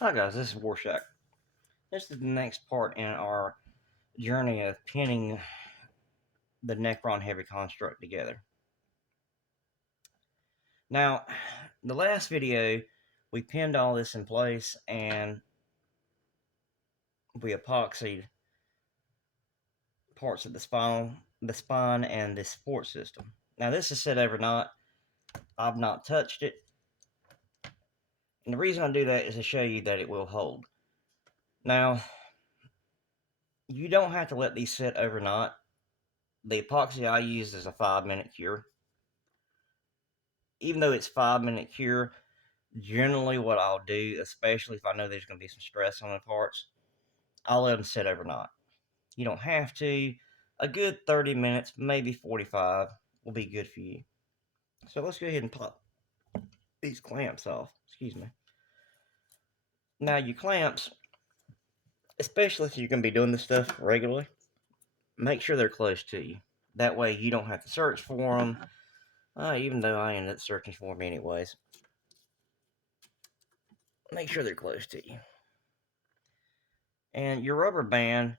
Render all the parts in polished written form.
Hi guys, this is Warshak. This is the next part in our journey of pinning the Necron Heavy Construct together. Now, the last video, we pinned all this in place and we epoxied parts of the spine and the support system. Now this is set overnight. I've not touched it. And the reason I do that is to show you that it will hold. Now, you don't have to let these sit overnight. The epoxy I use is a 5-minute cure. Even though it's 5-minute cure, generally what I'll do, especially if I know there's going to be some stress on the parts, I'll let them sit overnight. You don't have to. A good 30 minutes, maybe 45, will be good for you. So let's go ahead and pop these clamps off. Excuse me. Now, your clamps, especially if you're going to be doing this stuff regularly, make sure they're close to you. That way you don't have to search for them, even though I ended up searching for them anyways. Make sure they're close to you. And your rubber band,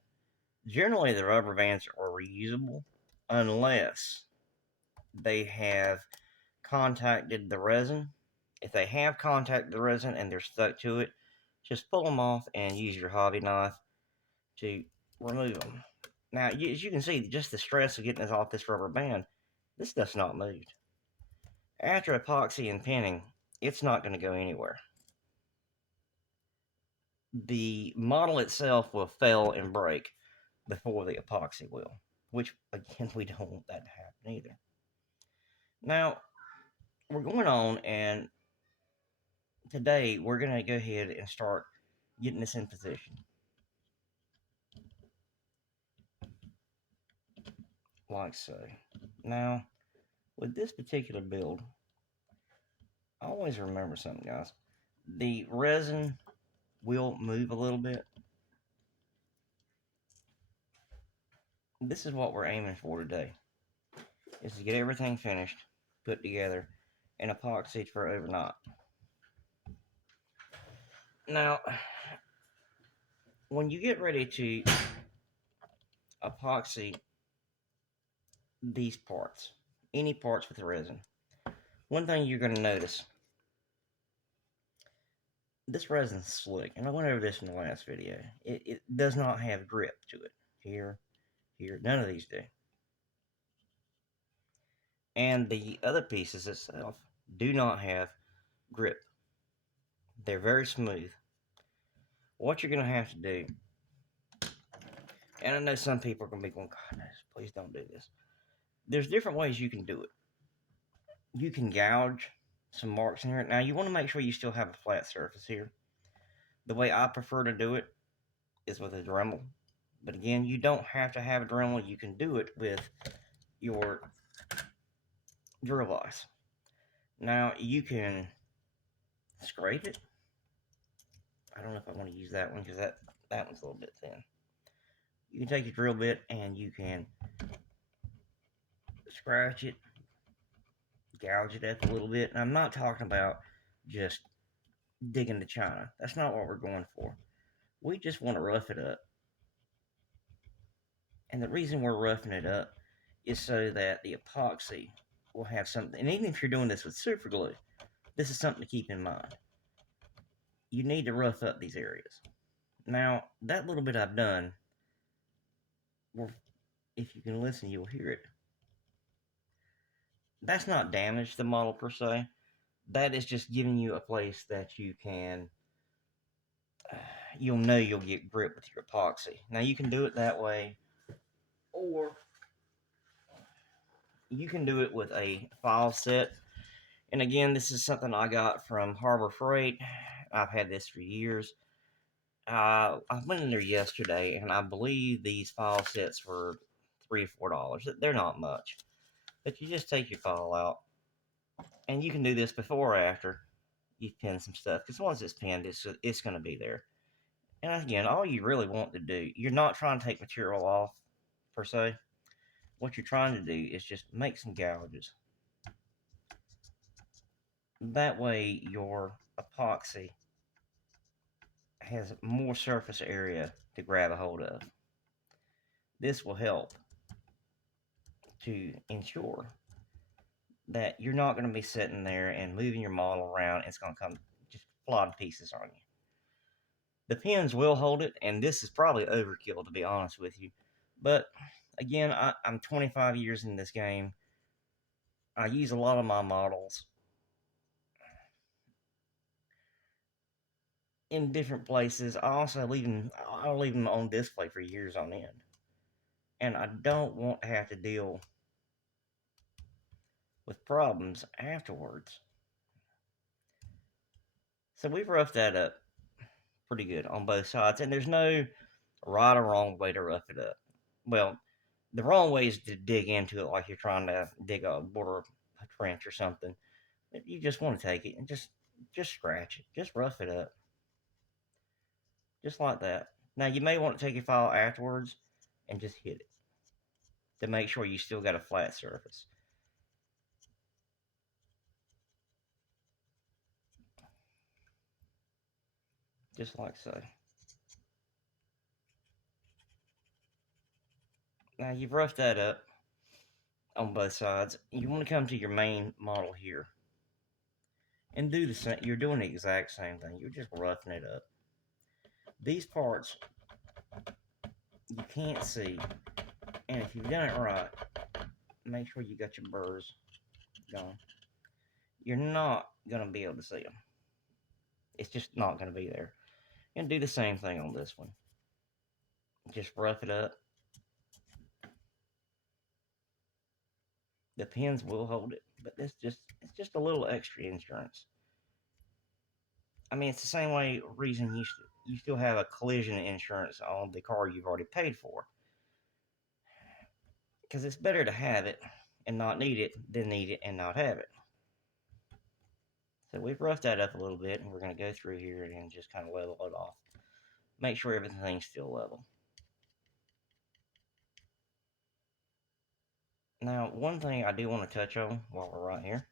generally the rubber bands are reusable unless they have contacted the resin. If they have contacted the resin and they're stuck to it, just pull them off and use your hobby knife to remove them. Now, as you can see, just the stress of getting this off this rubber band, this stuff's not moved. After epoxy and pinning, it's not going to go anywhere. The model itself will fail and break before the epoxy will, which, again, we don't want that to happen either. Now, we're going on, and today we're going to go ahead and start getting this in position. Like so. Now, with this particular build, always remember something, guys. The resin will move a little bit. This is what we're aiming for today, is to get everything finished, put together, and epoxied for overnight. Now, when you get ready to epoxy these parts, any parts with resin, one thing you're going to notice, this resin's slick, and I went over this in the last video. It does not have grip to it. Here, none of these do. And the other pieces itself do not have grip. They're very smooth. What you're going to have to do, and I know some people are going to be going, God, please don't do this. There's different ways you can do it. You can gouge some marks in here. Now, you want to make sure you still have a flat surface here. The way I prefer to do it is with a Dremel. But again, you don't have to have a Dremel. You can do it with your drill vise. Now, you can scrape it. I don't know if I want to use that one because that one's a little bit thin. You can take your drill bit and you can scratch it, gouge it up a little bit. And I'm not talking about just digging the china. That's not what we're going for. We just want to rough it up. And the reason we're roughing it up is so that the epoxy will have something. And even if you're doing this with super glue, this is something to keep in mind. You need to rough up these areas. Now, that little bit I've done, well, if you can listen, you'll hear it. That's not damage the model per se. That is just giving you a place that you can, you'll know you'll get grip with your epoxy. Now, you can do it that way, or you can do it with a file set. And again, this is something I got from Harbor Freight. I've had this for years. I went in there yesterday, and I believe these file sets were $3 or $4. They're not much. But you just take your file out, and you can do this before or after you've pinned some stuff. Because once it's pinned, it's going to be there. And again, all you really want to do, you're not trying to take material off, per se. What you're trying to do is just make some gouges. That way, your epoxy has more surface area to grab a hold of. This will help to ensure that you're not going to be sitting there and moving your model around. It's going to come just fly to pieces on you. The pins will hold it, and this is probably overkill, to be honest with you. But again, I'm 25 years in this game. I use a lot of my models in different places. I'll leave them on display for years on end. And I don't want to have to deal with problems afterwards. So we've roughed that up pretty good on both sides, and there's no right or wrong way to rough it up. Well, the wrong way is to dig into it like you're trying to dig a border a trench or something. You just want to take it and just scratch it, just rough it up, just like that. Now you may want to take your file afterwards and just hit it to make sure you still got a flat surface. Just like so. Now you've roughed that up on both sides. You want to come to your main model here and do the same. You're doing the exact same thing. You're just roughing it up. These parts you can't see, and if you've done it right, make sure you got your burrs gone. You're not gonna be able to see them. It's just not gonna be there. And do the same thing on this one. Just rough it up. The pins will hold it, but it's just a little extra insurance. I mean, it's the same reason you still have a collision insurance on the car you've already paid for. Because it's better to have it and not need it than need it and not have it. So we've roughed that up a little bit, and we're going to go through here and just kind of level it off. Make sure everything's still level. Now, one thing I do want to touch on while we're right here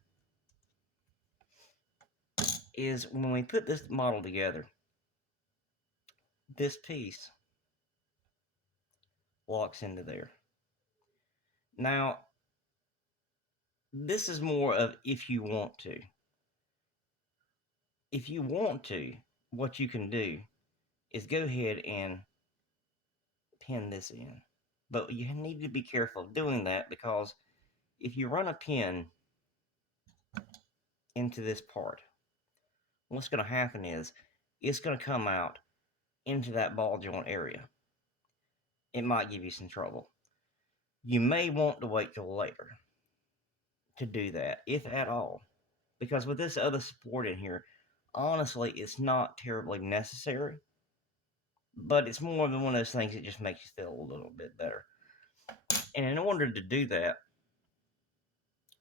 is when we put this model together, this piece locks into there. Now, this is more of if you want to. If you want to, what you can do is go ahead and pin this in. But you need to be careful of doing that, because if you run a pin into this part, what's going to happen is it's going to come out into that ball joint area. It might give you some trouble. You may want to wait till later to do that, if at all, because with this other support in here, honestly, it's not terribly necessary, but it's more than one of those things that just makes you feel a little bit better. And in order to do that,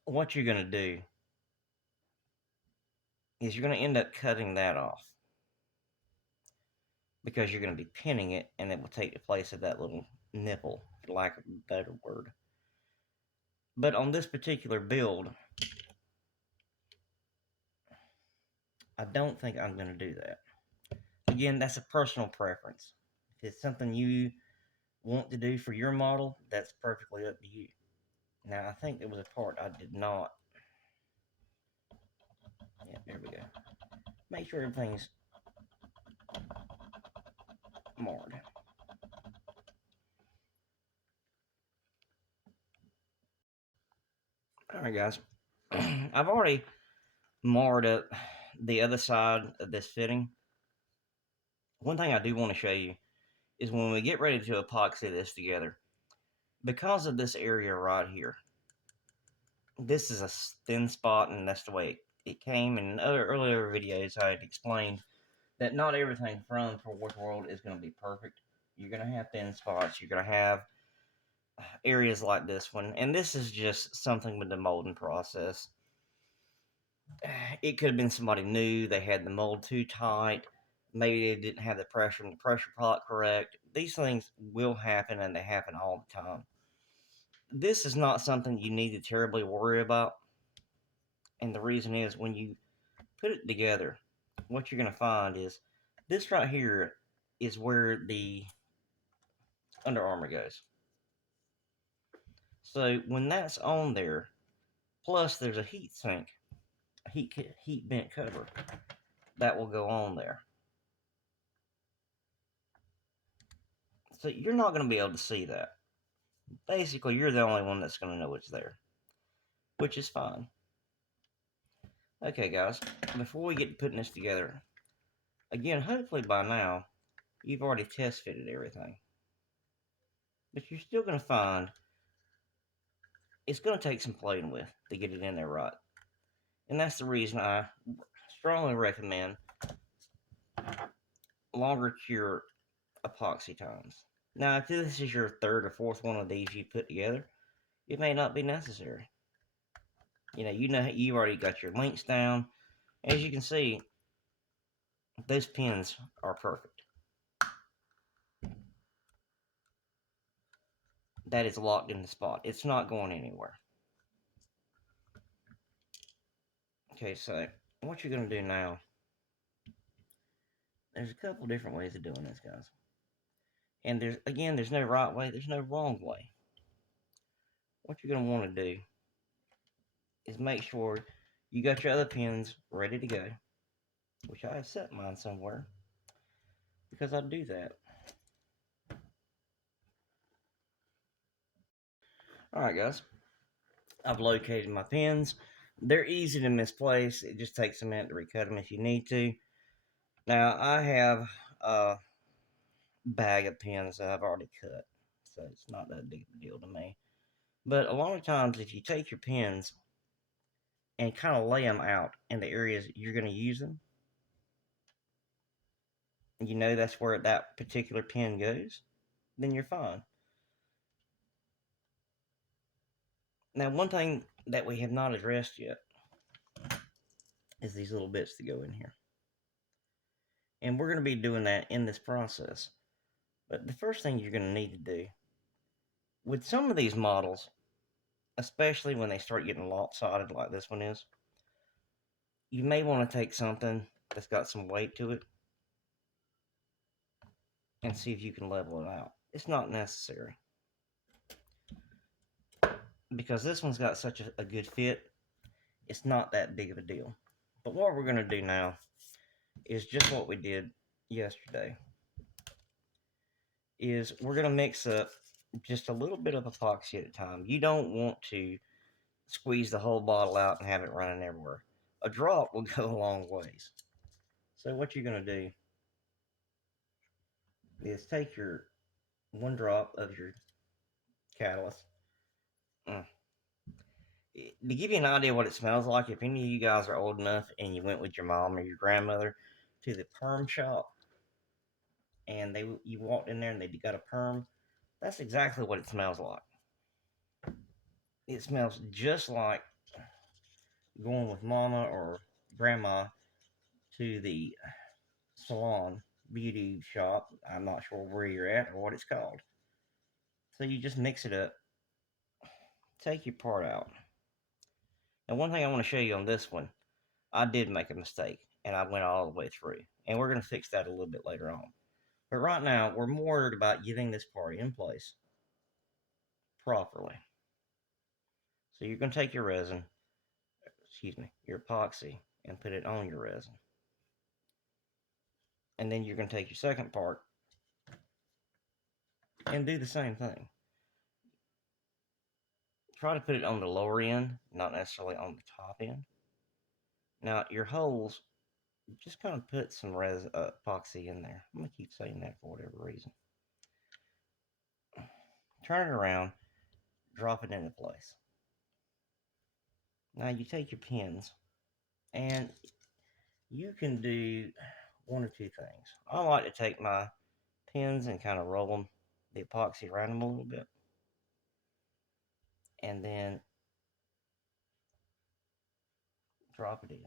what you're going to do is you're going to end up cutting that off, because you're going to be pinning it, and it will take the place of that little nipple, for lack of a better word. But on this particular build, I don't think I'm going to do that. Again, that's a personal preference. If it's something you want to do for your model, that's perfectly up to you. Now, I think there was a part I did not. Yeah, there we go. Make sure everything's marred. Alright, guys. I've already marred up the other side of this fitting. One thing I do want to show you is when we get ready to epoxy this together, because of this area right here, this is a thin spot, and that's the way it came. In other earlier videos, I had explained that not everything from Forge World is going to be perfect. You're going to have thin spots. You're going to have areas like this one, and this is just something with the molding process. It could have been somebody new. They had the mold too tight. Maybe they didn't have the pressure in the pressure pot correct. These things will happen, and they happen all the time. This is not something you need to terribly worry about. And the reason is, when you put it together, what you're going to find is This right here is where the Under Armour goes. So when that's on there, plus there's a heat sink, a heat vent cover that will go on there. So you're not going to be able to see that. Basically, you're the only one that's going to know it's there, which is fine. Okay, guys, before we get to putting this together, again, hopefully by now, you've already test fitted everything. But you're still going to find it's going to take some playing with to get it in there right. And that's the reason I strongly recommend longer cure epoxy times. Now, if this is your third or fourth one of these you put together, it may not be necessary. You already got your links down. As you can see, those pins are perfect. That is locked in the spot. It's not going anywhere. Okay, so what you're going to do now, there's a couple different ways of doing this, guys. And there's no right way, there's no wrong way. What you're going to want to do is make sure you got your other pins ready to go, which I have set mine somewhere because I do that. Alright, guys, I've located my pins. They're easy to misplace. It just takes a minute to recut them if you need to. Now, I have a bag of pins that I've already cut, so it's not that big of a deal to me. But a lot of times, if you take your pins and kind of lay them out in the areas you're going to use them, you know that's where that particular pin goes, then you're fine. Now, one thing that we have not addressed yet is these little bits that go in here. And we're going to be doing that in this process. But the first thing you're going to need to do, with some of these models, especially when they start getting lopsided like this one is, you may want to take something that's got some weight to it and see if you can level it out. It's not necessary, because this one's got such a good fit, it's not that big of a deal. But what we're going to do now is just what we did yesterday. Is we're going to mix up just a little bit of epoxy at a time. You don't want to squeeze the whole bottle out and have it running everywhere. A drop will go a long ways. So what you're going to do is take your one drop of your catalyst. To give you an idea what it smells like, if any of you guys are old enough and you went with your mom or your grandmother to the perm shop and you walked in there and they got a perm, that's exactly what it smells like. It smells just like going with mama or grandma to the salon beauty shop. I'm not sure where you're at or what it's called. So you just mix it up, take your part out. Now, one thing I want to show you on this one, I did make a mistake and I went all the way through, and we're going to fix that a little bit later on. But right now, we're more worried about getting this part in place properly. So you're going to take your resin, your epoxy, and put it on your resin. And then you're going to take your second part and do the same thing. Try to put it on the lower end, not necessarily on the top end. Now, your holes, just kind of put some epoxy in there. I'm going to keep saying that for whatever reason. Turn it around, drop it into place. Now, you take your pins, and you can do one or two things. I like to take my pins and kind of roll them, the epoxy around them a little bit, and then drop it in.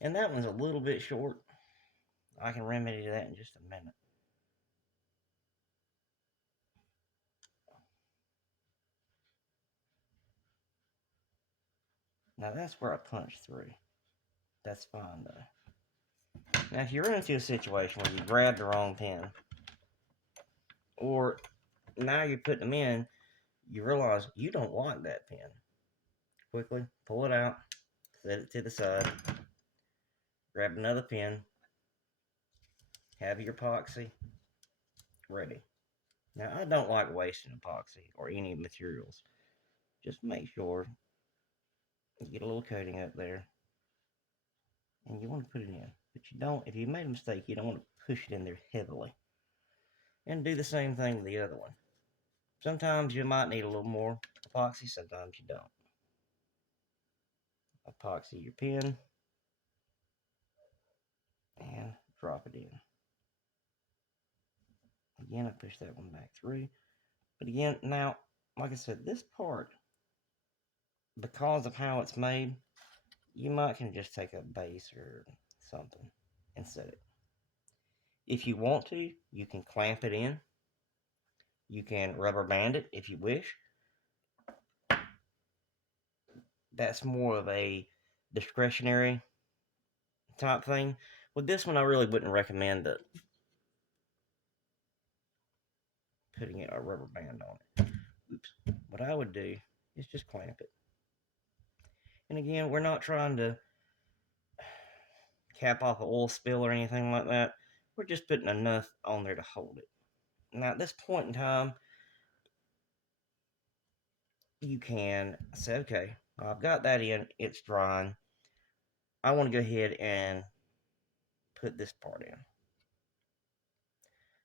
And that one's a little bit short. I can remedy that in just a minute. Now that's where I punched through. That's fine though. Now if you run into a situation where you grab the wrong pin, or now you're putting them in, you realize you don't want that pin. Quickly pull it out, set it to the side, grab another pin, have your epoxy ready. Now I don't like wasting epoxy or any materials. Just make sure you get a little coating up there, and you want to put it in. But you don't, if you made a mistake, you don't want to push it in there heavily. And do the same thing with the other one. Sometimes you might need a little more epoxy, sometimes you don't. Epoxy your pen and drop it in. Again, I push that one back through. But again, now, like I said, this part, because of how it's made, you might can just take a base or something and set it. If you want to, you can clamp it in. You can rubber band it if you wish. That's more of a discretionary type thing. With this one, I really wouldn't recommend it. Putting a rubber band on it. Oops. What I would do is just clamp it. And again, we're not trying to cap off an oil spill or anything like that. We're just putting enough on there to hold it. Now, at this point in time, you can say, okay, I've got that in, it's drying. I want to go ahead and put this part in.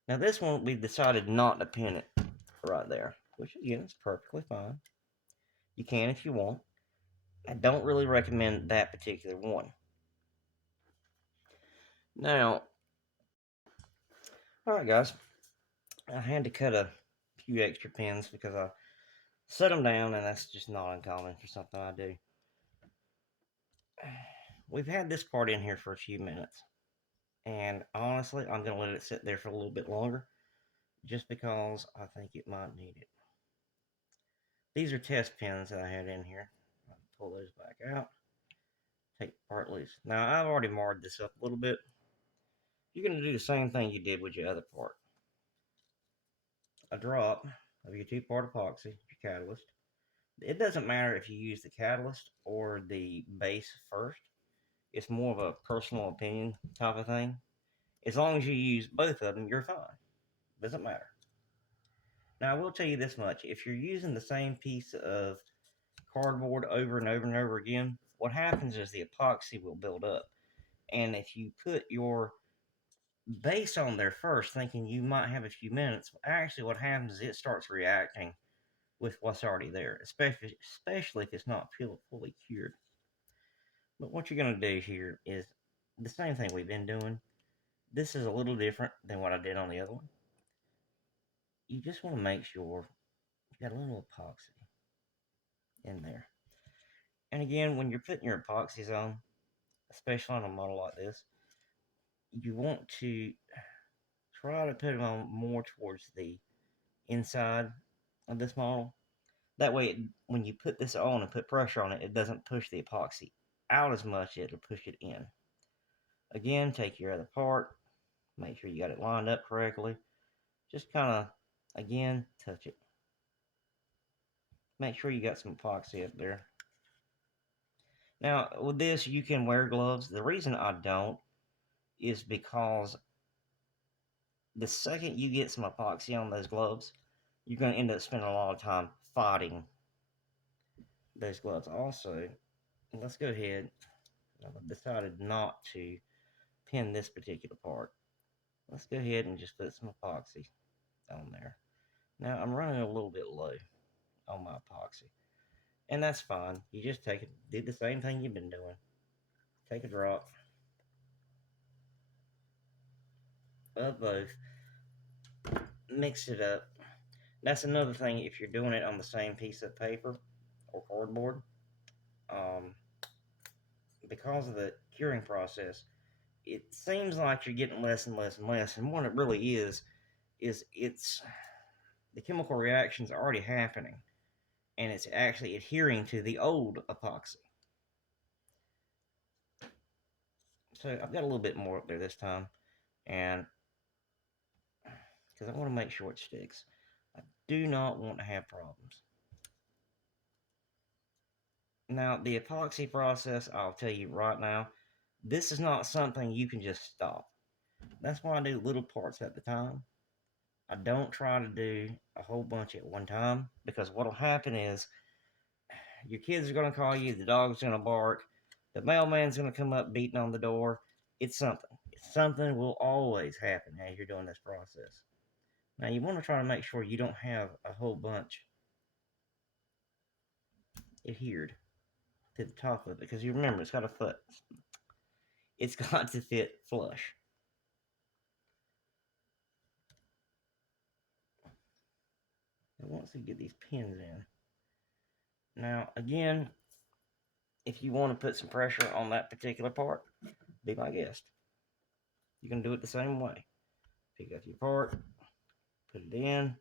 Now, this one, we decided not to pin it right there, which again is perfectly fine. You can if you want. I don't really recommend that particular one. Now, alright guys, I had to cut a few extra pins because I set them down, and that's just not uncommon for something I do. We've had this part in here for a few minutes, and honestly, I'm going to let it sit there for a little bit longer, just because I think it might need it. These are test pins that I had in here. I'll pull those back out. Take the part loose. Now, I've already marred this up a little bit. You're going to do the same thing you did with your other part. A drop of your two-part epoxy, your catalyst. It doesn't matter if you use the catalyst or the base first. It's more of a personal opinion type of thing. As long as you use both of them, you're fine. Doesn't matter. Now, I will tell you this much. If you're using the same piece of cardboard over and over and over again, what happens is the epoxy will build up. And if you put your base on there first, thinking you might have a few minutes, actually what happens is it starts reacting with what's already there, especially if it's not fully cured. But what you're going to do here is the same thing we've been doing. This is a little different than what I did on the other one. You just want to make sure you got a little epoxy in there. And again, when you're putting your epoxies on, especially on a model like this, you want to try to put them on more towards the inside of this model. That way, when you put this on and put pressure on it, it doesn't push the epoxy out as much, it'll push it in. Again, take your other part, make sure you got it lined up correctly. Just kind of, again, touch it. Make sure you got some epoxy up there. Now, with this, you can wear gloves. The reason I don't is because the second you get some epoxy on those gloves, you're going to end up spending a lot of time fighting those gloves. Also, let's go ahead. I've decided not to pin this particular part. Let's go ahead and just put some epoxy on there. Now, I'm running a little bit low on my epoxy, and that's fine. You just take it, do the same thing you've been doing. Take a drop of both, mix it up. That's another thing, if you're doing it on the same piece of paper or cardboard, because of the curing process, it seems like you're getting less and less and less, and what it really is it's the chemical reactions are already happening, and it's actually adhering to the old epoxy. So I've got a little bit more up there this time, and because I want to make sure it sticks. I do not want to have problems. Now, the epoxy process, I'll tell you right now, this is not something you can just stop. That's why I do little parts at the time. I don't try to do a whole bunch at one time, because what'll happen is your kids are going to call you, the dog's going to bark, the mailman's going to come up beating on the door. It's something. Something will always happen as you're doing this process. Now, you want to try to make sure you don't have a whole bunch adhered to the top of it, because you remember, it's got a foot. It's got to fit flush. And once we get these pins in, now again, if you want to put some pressure on that particular part, be my guest. You can do it the same way. Pick up your part, put it in,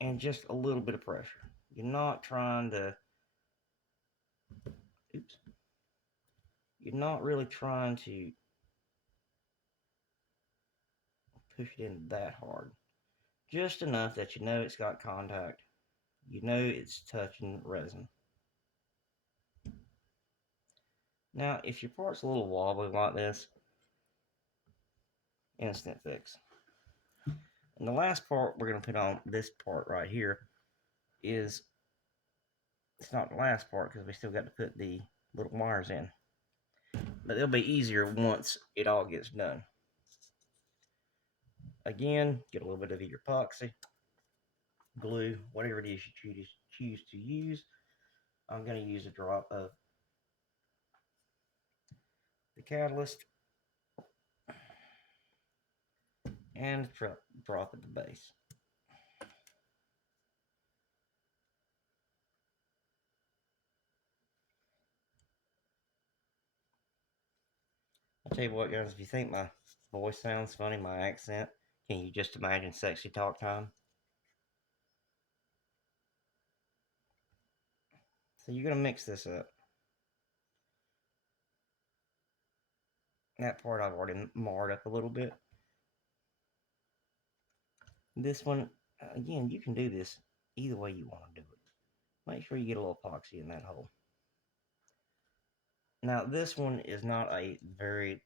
and just a little bit of pressure. You're not trying to, oops, you're not really trying to push it in that hard. Just enough that you know it's got contact. You know it's touching resin. Now, if your part's a little wobbly like this, instant fix. And the last part we're going to put on this part right here is, it's not the last part because we still got to put the little wires in. But it'll be easier once it all gets done. Again, get a little bit of your epoxy, glue, whatever it is you choose to use. I'm going to use a drop of the catalyst and drop at the base. I'll tell you what, guys, if you think my voice sounds funny, my accent, can you just imagine sexy talk time? So you're going to mix this up. That part I've already marred up a little bit. This one, again, you can do this either way you want to do it. Make sure you get a little epoxy in that hole. Now, this one is not a very,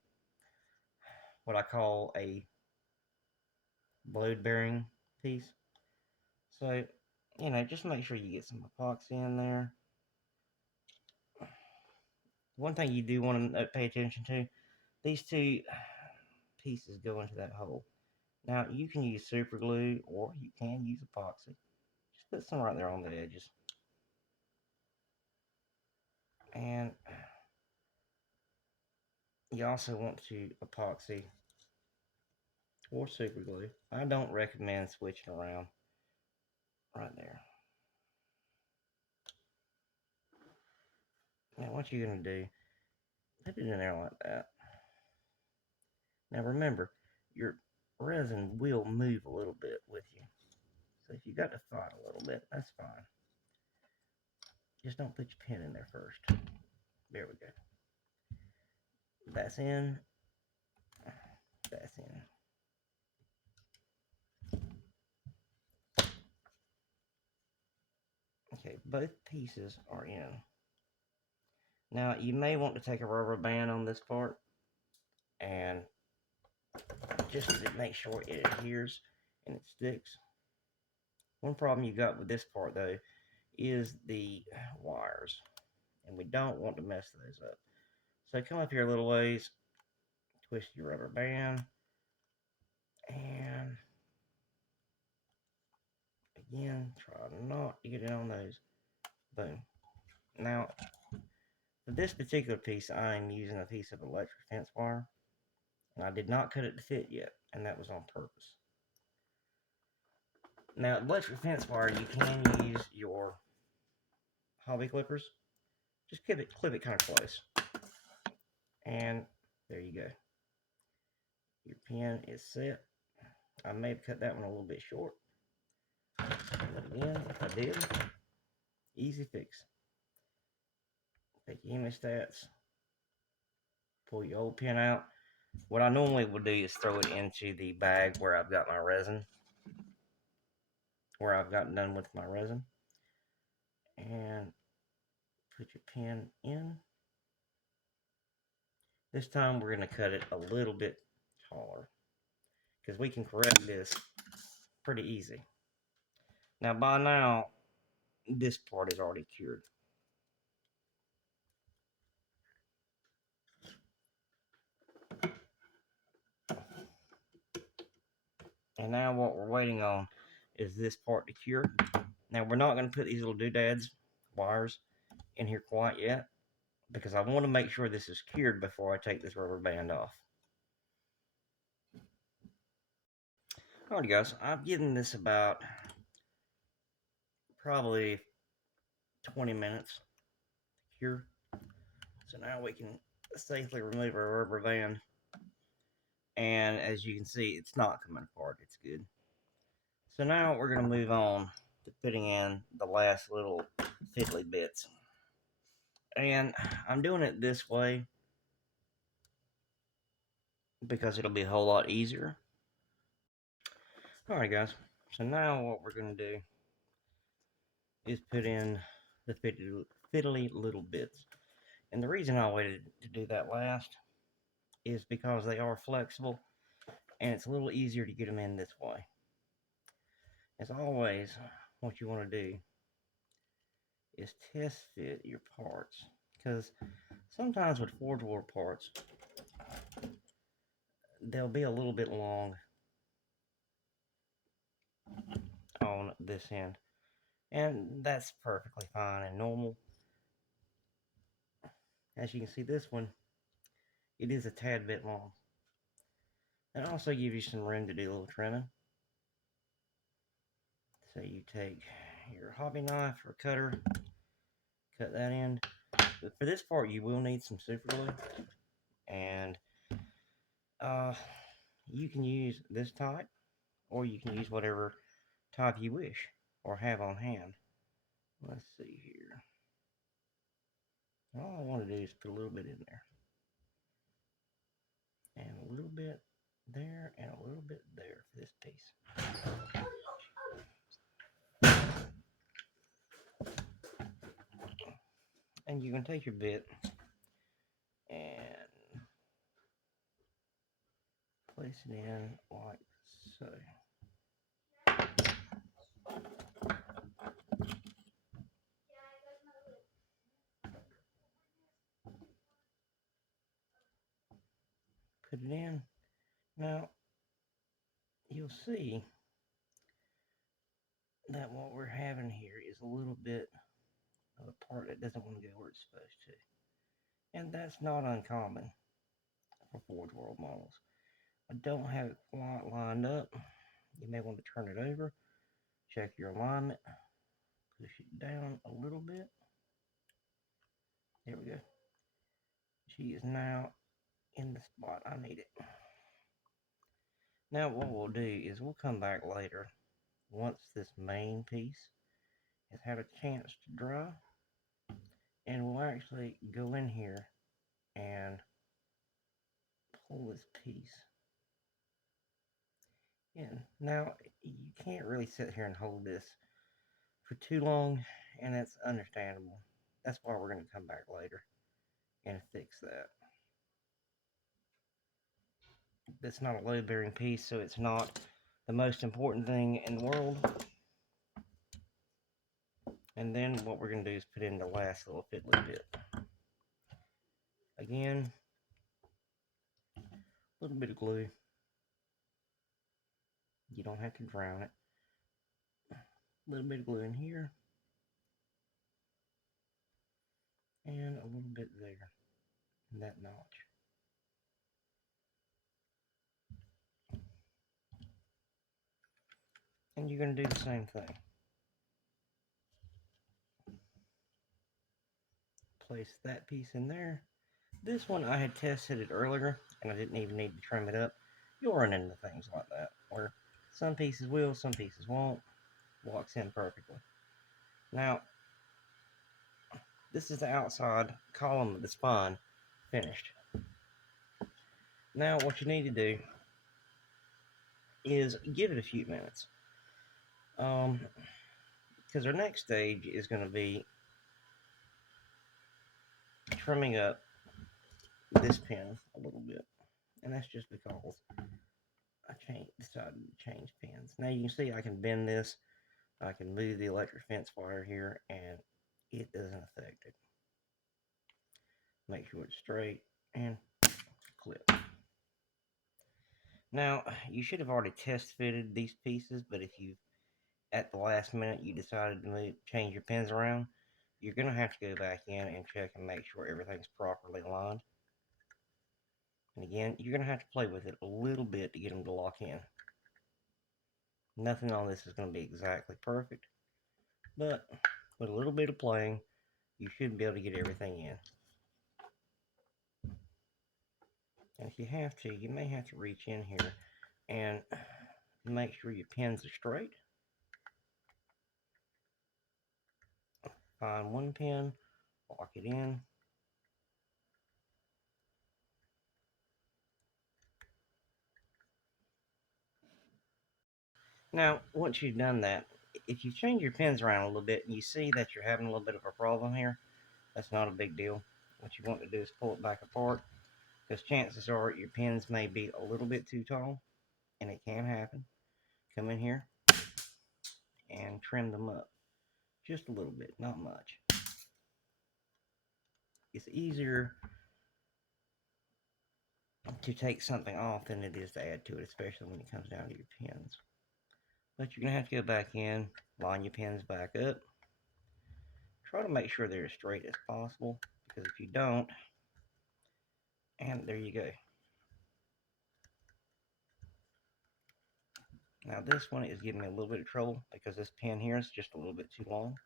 what I call a load bearing piece. So, you know, just make sure you get some epoxy in there. One thing you do want to pay attention to, these two pieces go into that hole. Now, you can use super glue or you can use epoxy. Just put some right there on the edges. And you also want to epoxy or super glue. I don't recommend switching around right there. Now, what you're going to do, put it in there like that. Now, remember, your resin will move a little bit with you. So if you got to fight a little bit, that's fine. Just don't put your pin in there first. There we go. That's in. That's in. Okay, both pieces are in. Now, you may want to take a rubber band on this part and just to make sure it adheres and it sticks. One problem you got with this part, though, is the wires. And we don't want to mess those up. So come up here a little ways, twist your rubber band, and again, try not to get it on those. Boom. Now, for this particular piece, I'm using a piece of electric fence wire. And I did not cut it to fit yet, and that was on purpose. Now, electric fence wire, you can use your hobby clippers. Just clip it kind of close. And there you go. Your pin is set. I may have cut that one a little bit short. But again, if I did, easy fix. Take your hemostats, pull your old pin out. What I normally would do is throw it into the bag where I've got my resin, where I've gotten done with my resin, and put your pin in. This time we're going to cut it a little bit taller because we can correct this pretty easy. Now by now, this part is already cured. And now what we're waiting on is this part to cure. Now we're not going to put these little doodads, wires, in here quite yet, because I want to make sure this is cured before I take this rubber band off. Alrighty guys, I've given this about probably 20 minutes to cure. So now we can safely remove our rubber band. And as you can see, it's not coming apart, it's good. So now we're going to move on to putting in the last little fiddly bits. And I'm doing it this way because it'll be a whole lot easier. Alright guys, so now what we're going to do is put in the fiddly little bits. And the reason I waited to do that last is because they are flexible and it's a little easier to get them in this way. As always, what you want to do is test fit your parts, because sometimes with Forge World parts, they'll be a little bit long on this end, and that's perfectly fine and normal. As you can see, this one, it is a tad bit long. It also gives you some room to do a little trimming. So you take your hobby knife or cutter, cut that end. But for this part, you will need some super glue, and you can use this type, or you can use whatever type you wish or have on hand. Let's see here. All I want to do is put a little bit in there, and a little bit there, and a little bit there for this piece. And you can take your bit and place it in like so. Put it in. Now, you'll see that what we're having here is a little bit of a part that doesn't want to go where it's supposed to. And that's not uncommon for Forge World models. I don't have it quite lined up. You may want to turn it over, check your alignment, push it down a little bit. There we go. She is now in the spot I need it. Now what we'll do is we'll come back later once this main piece has had a chance to dry, and we'll actually go in here and pull this piece in. Now you can't really sit here and hold this for too long, and that's understandable. That's why we're going to come back later and fix that. It's not a load bearing piece, so it's not the most important thing in the world. And then what we're going to do is put in the last little fiddly bit. Again, a little bit of glue. You don't have to drown it. A little bit of glue in here. And a little bit there, in that notch. And you're going to do the same thing. Place that piece in there. This one I had tested it earlier, and I didn't even need to trim it up. You'll run into things like that, where some pieces will, some pieces won't. Walks in perfectly. Now, this is the outside column of the spine finished. Now what you need to do is give it a few minutes. Because our next stage is going to be trimming up this pin a little bit. And that's just because I decided to change pins. Now you can see I can bend this. I can move the electric fence wire here, and it doesn't affect it. Make sure it's straight and clip. Now, you should have already test fitted these pieces, but if you, at the last minute, you decided to change your pins around, you're going to have to go back in and check and make sure everything's properly aligned. And again, you're going to have to play with it a little bit to get them to lock in. Nothing on this is going to be exactly perfect, but with a little bit of playing, you should be able to get everything in. And if you have to, you may have to reach in here and make sure your pins are straight. Find one pin, lock it in. Now, once you've done that, if you change your pins around a little bit and you see that you're having a little bit of a problem here, that's not a big deal. What you want to do is pull it back apart, because chances are your pins may be a little bit too tall, and it can happen. Come in here and trim them up just a little bit, not much. It's easier to take something off than it is to add to it, especially when it comes down to your pins. But you're going to have to go back in, line your pins back up. Try to make sure they're as straight as possible, because if you don't, and there you go. Now this one is giving me a little bit of trouble because this pin here is just a little bit too long.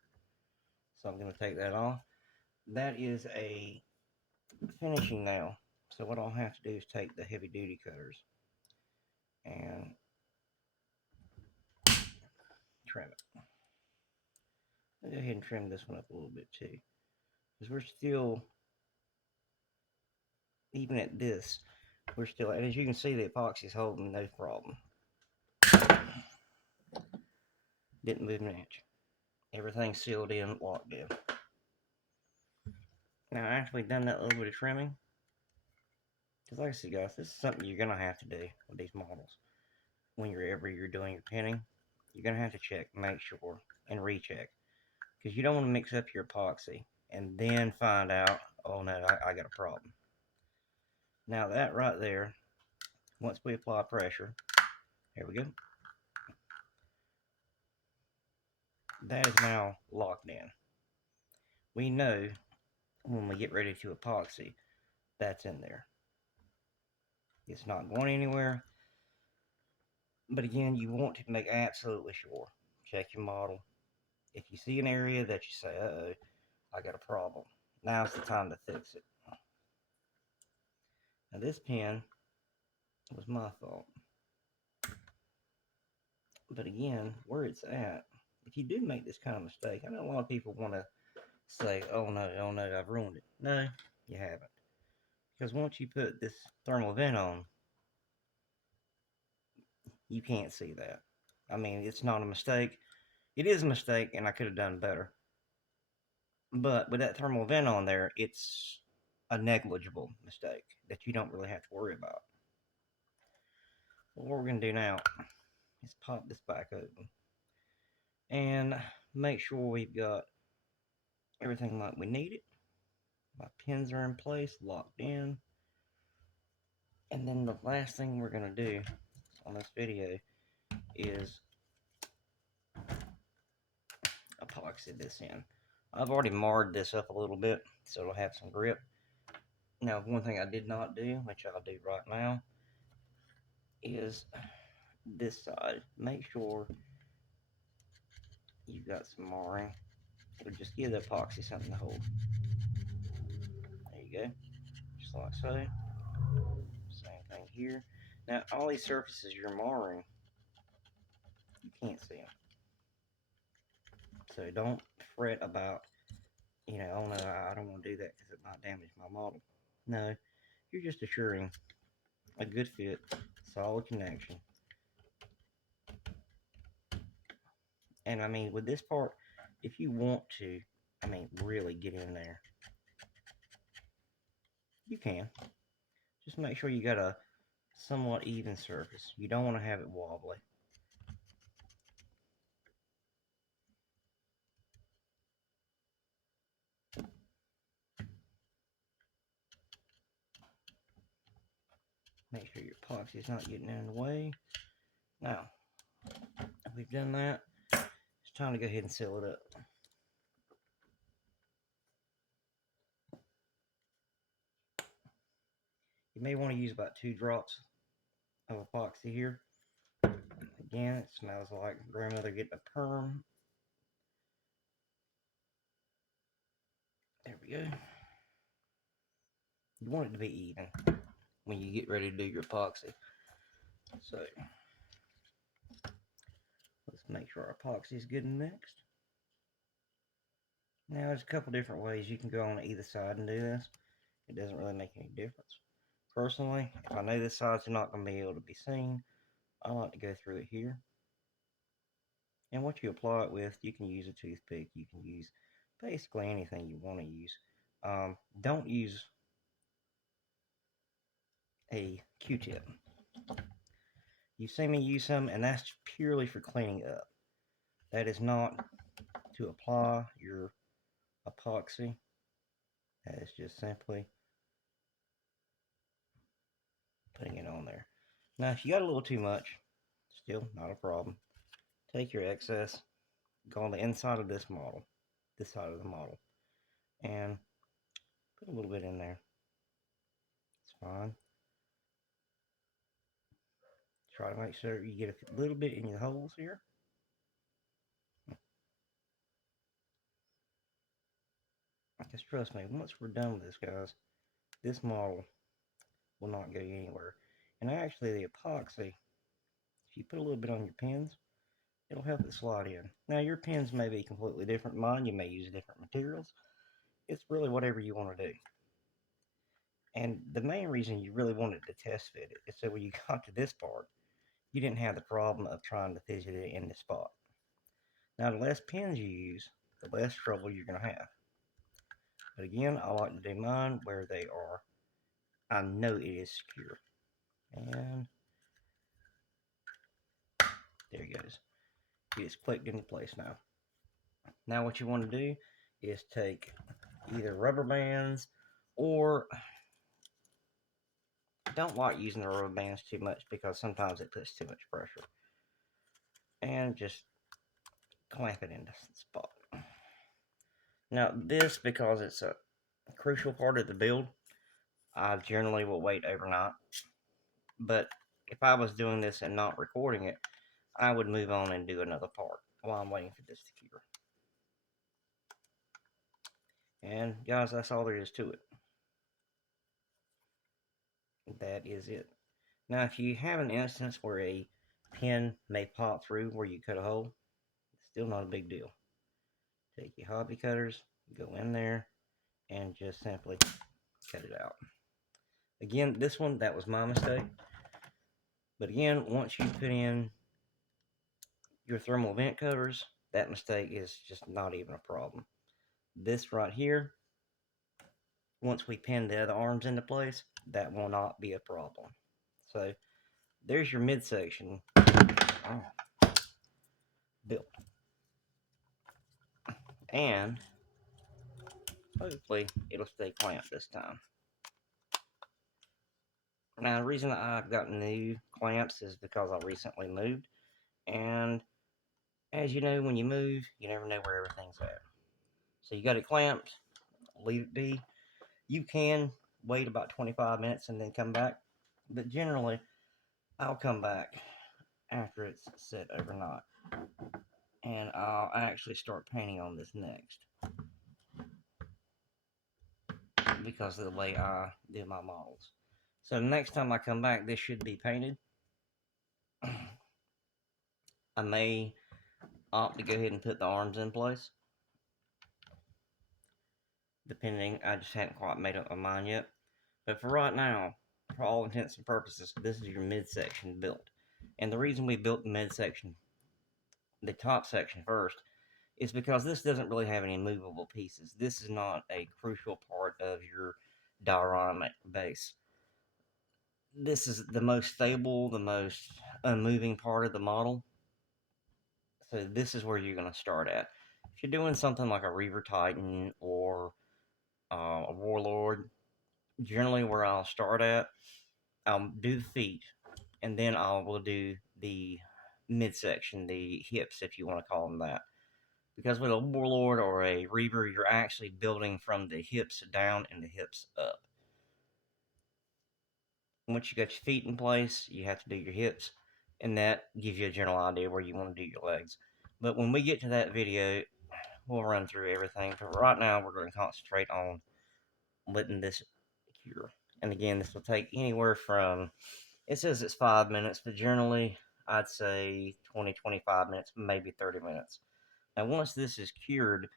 So I'm going to take that off. That is a finishing nail. So what I'll have to do is take the heavy duty cutters and trim it. I'll go ahead and trim this one up a little bit too, because we're still, even at this, we're still, and as you can see, the epoxy is holding no problem. Didn't move an inch. Everything's sealed in, locked in. Now, after we've done that little bit of trimming, because like I said, guys, this is something you're going to have to do with these models. Whenever you're doing your pinning, you're going to have to check, make sure, and recheck. Because you don't want to mix up your epoxy and then find out, oh no, I got a problem. Now that right there, once we apply pressure, here we go. That is now locked in. We know when we get ready to epoxy, that's in there. It's not going anywhere. But again, you want to make absolutely sure. Check your model. If you see an area that you say, uh-oh, I got a problem, now's the time to fix it. Now this pen was my fault. But again, where it's at, if you do make this kind of mistake, I know a lot of people want to say, oh no, I've ruined it. No, you haven't. Because once you put this thermal vent on, you can't see that. I mean, it's not a mistake. It is a mistake, and I could have done better. But with that thermal vent on there, it's a negligible mistake that you don't really have to worry about. So what we're going to do now is pop this back open and make sure we've got everything like we need it. My pins are in place, locked in. And then the last thing we're going to do on this video is epoxy this in. I've already marred this up a little bit so it'll have some grip. Now, one thing I did not do, which I'll do right now, is this side. Make sure you've got some marring. It'll just give the epoxy something to hold. There you go. Just like so. Same thing here. Now, all these surfaces you're marring, you can't see them. So don't fret about, oh no, I don't want to do that because it might damage my model. No, you're just assuring a good fit, solid connection. And I mean, with this part, if you want to, I mean, really get in there, you can. Just make sure you got a somewhat even surface. You don't want to have it wobbly. Make sure your epoxy is not getting in the way. Now, we've done that. It's time to go ahead and seal it up. You may want to use about 2 drops of epoxy here. Again, it smells like grandmother getting a perm. There we go. You want it to be even when you get ready to do your epoxy. So, let's make sure our epoxy is good and mixed. Now, there's a couple different ways you can go on either side and do this. It doesn't really make any difference. Personally, if I know this side's not going to be able to be seen, I like to go through it here. And what you apply it with, you can use a toothpick. You can use basically anything you want to use. Don't use a Q-tip. You've seen me use some, and that's purely for cleaning up. That is not to apply your epoxy. That is just simply putting it on there. Now, if you got a little too much, still not a problem. Take your excess, go on the inside of this model, this side of the model, and put a little bit in there. It's fine. Try to make sure you get a little bit in your holes here. Because trust me, once we're done with this, guys, this model will not go anywhere. And actually, the epoxy, if you put a little bit on your pins, it'll help it slide in. Now, your pins may be completely different than mine. You may use different materials. It's really whatever you want to do. And the main reason you really wanted to test fit it is so when you got to this part, you didn't have the problem of trying to fidget it in the spot. Now, the less pins you use, the less trouble you're going to have. But again, I like to do mine where they are, I know it is secure. And there it goes. It is clicked into place now. Now what you want to do is take either rubber bands, or don't like using the rubber bands too much because sometimes it puts too much pressure. And just clamp it into the spot. Now this, because it's a crucial part of the build, I generally will wait overnight. But if I was doing this and not recording it, I would move on and do another part while I'm waiting for this to cure. And guys, that's all there is to it. That is it. Now, if you have an instance where a pin may pop through where you cut a hole, it's still not a big deal. Take your hobby cutters, go in there, and just simply cut it out. Again, this one, that was my mistake. But again, once you put in your thermal vent covers, that mistake is just not even a problem. This right here, once we pin the other arms into place, that will not be a problem. So, there's your midsection built. And hopefully it'll stay clamped this time. Now, the reason I've got new clamps is because I recently moved. And as you know, when you move, you never know where everything's at. So you got it clamped, leave it be. You can wait about 25 minutes and then come back. But generally, I'll come back after it's set overnight. And I'll actually start painting on this next, because of the way I do my models. So the next time I come back, this should be painted. I may opt to go ahead and put the arms in place, depending. I just hadn't quite made up my mind yet. But for right now, for all intents and purposes, this is your midsection built. And the reason we built the midsection, the top section first, is because this doesn't really have any movable pieces. This is not a crucial part of your diorama base. This is the most stable, the most unmoving part of the model. So this is where you're going to start at. If you're doing something like a Reaver Titan or a Warlord, generally where I'll start at, I'll do the feet, and then I will do the midsection, the hips, if you want to call them that. Because with a Warlord or a Reaver, you're actually building from the hips down and the hips up. Once you got your feet in place, you have to do your hips, and that gives you a general idea where you want to do your legs. But when we get to that video, we'll run through everything. But right now, we're going to concentrate on letting this cure. And again, this will take anywhere from, it says it's 5 minutes, but generally, I'd say 20-25 minutes, maybe 30 minutes. Now, once this is cured,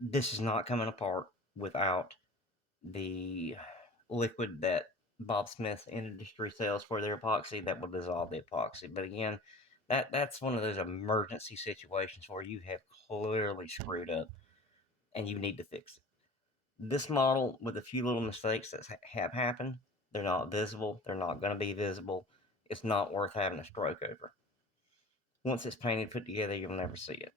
this is not coming apart without the liquid that Bob Smith Industry sells for their epoxy that will dissolve the epoxy. But again, that's one of those emergency situations where you have clearly screwed up and you need to fix it. This model, with a few little mistakes that have happened, they're not visible. They're not going to be visible. It's not worth having a stroke over. Once it's painted, put together, you'll never see it.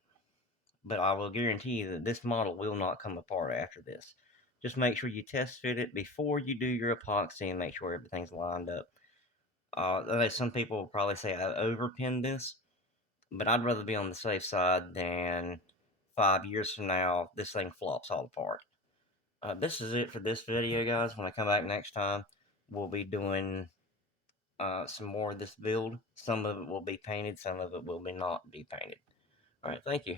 But I will guarantee you that this model will not come apart after this. Just make sure you test fit it before you do your epoxy and make sure everything's lined up. I know some people will probably say I overpinned this, but I'd rather be on the safe side than 5 years from now this thing flops all apart. This is it for this video, guys. When I come back next time, we'll be doing some more of this build. Some of it will be painted, some of it will be not be painted. Alright, thank you.